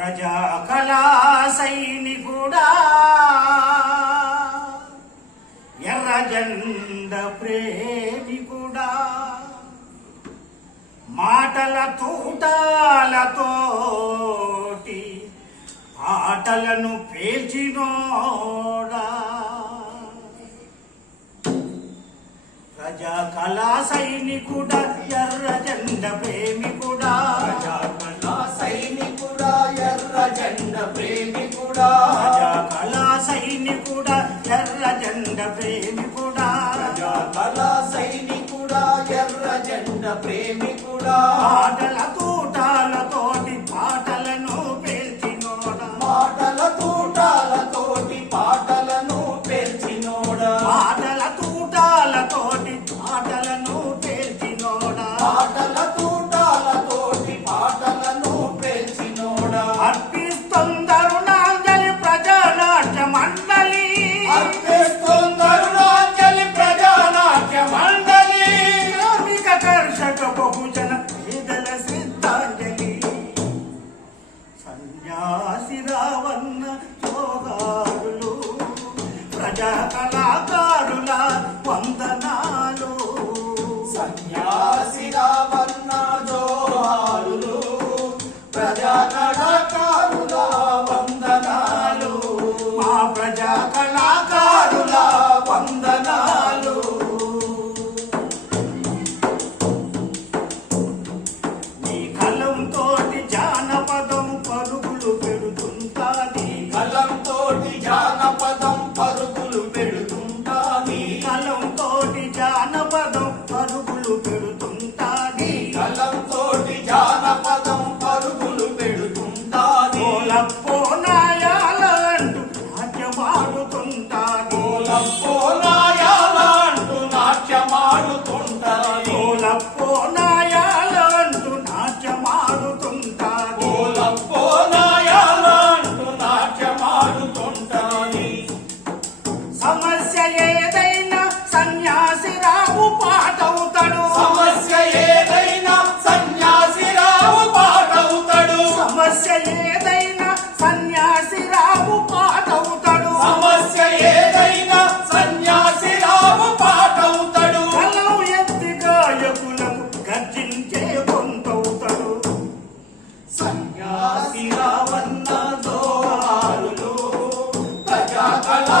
ప్రజా కళా సైనికుడా ఎర్ర ప్రేమి కూడా మాటల తూటాలతోటి ఆటలను పేల్చినోడా. ప్రజా కళా సైనికుడా ఎర్ర జెండ ప్రేమికుడా? ఆటలకు సన్యాసి రావు పాటవుతాడు. సమస్య ఏదైనా సన్యాసి రావు పాటవుతాడు. సమస్య ఏదైనా సన్యాసి రావు పాటవుతాడు. సమస్య ఏదైనా సన్యాసి రావు పాటవుతాడు. కలం ఎత్తి గాయకులకు గర్జించే కొంతవుతాడు. సన్యాసి రావన్న దోహారులు ప్రజాకళా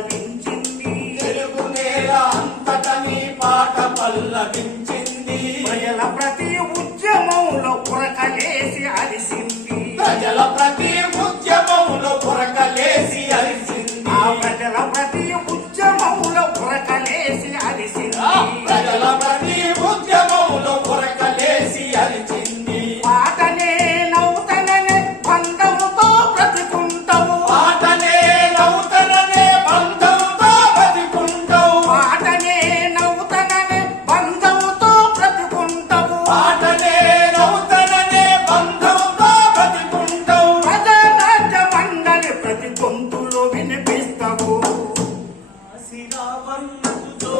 పల్లవించింది తెలుగు నేల అంతట నీ పాట పల్లవించింది. ప్రజల ప్రతి ఉద్యమంలో పురకలేసి అలిసింది ప్రజల ప్రతి ఉద్యమంలో పురకలేసి అలిసింది ఆ ప్రజల ప్రతి ఉద్యమంలో పురకలేసి అలిసింది ప్రజల ప్రతి ఉద్యమంలో శ్రీరామన్నకు జో